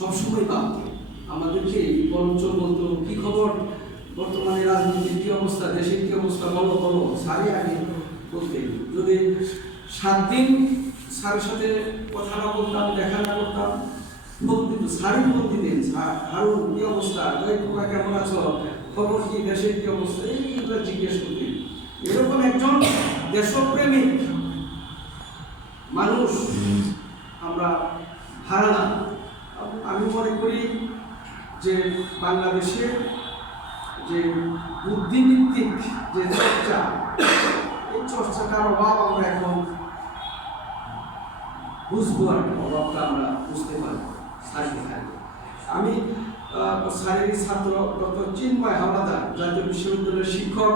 সবসময় ভাবতো, আমাদেরকে বরঞ্চ বলতো কি খবর, বর্তমানে রাজনীতির কি অবস্থা, দেশের কি অবস্থা, বলো বলো। স্যারই আগে বলতেন, যদি 7 দিন স্যারের সাথে কথা না বলতাম, দেখা না করতাম, ফোন দিত, স্যারই ফোন দিতেন, হারুন কি অবস্থা, তোমরা কেমন আছো, খবর কি, দেশের কি অবস্থা, এইগুলো জিজ্ঞেস করতেন। এরকম একজন দেশপ্রেমিক মানুষ আমরা হারালাম। আমি মনে করি যে বাংলাদেশের যে বুদ্ধিভিত্তিক যে চর্চা, এই চর্চাটার অভাব আমরা এখন বুঝবো, আর অভাবটা আমরা বুঝতে পারবো স্যারের কাছে। আমি স্যারের ছাত্র ডক্টর চিন্ময় হাওলাদার, জাতীয় বিশ্ববিদ্যালয়ের শিক্ষক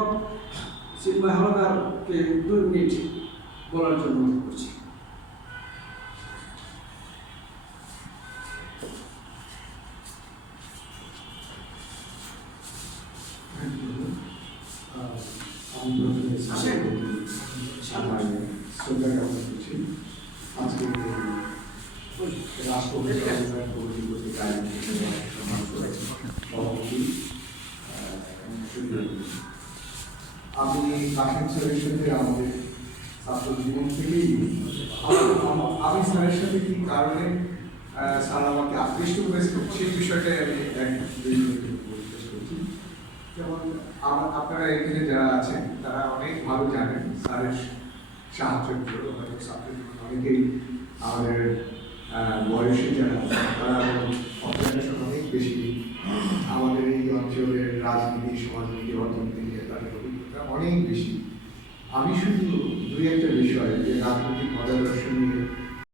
চিন্ময় হাওলাদারকে 2 মিনিট বলার জন্য অনুরোধ করছি। আজকে রাষ্ট্রপতি আমি কাশেম স্যারের সাথে আমাদের ছাত্র জীবন থেকেই আমি স্যারের সাথে কি কারণে স্যার আমাকে আকৃষ্ট করেছে সেই বিষয়টাই আমি জিজ্ঞেস করছি। যেমন আপনারা এখানে যারা আছেন তারা অনেক ভালো জানেন স্যারের সাহায্য হয়তো ছাত্র জীবন অনেকেই আমাদের বয়সে যারা তারা অবজারভেশন অনেক বেশি, আমাদের এই অঞ্চলের রাজনীতি, সমাজনীতি, অর্থনীতি নিয়ে তাদের অভিজ্ঞতা অনেক বেশি। আমি শুধু 2-1টা বিষয় যে রাজনৈতিক মতাদর্শ নিয়ে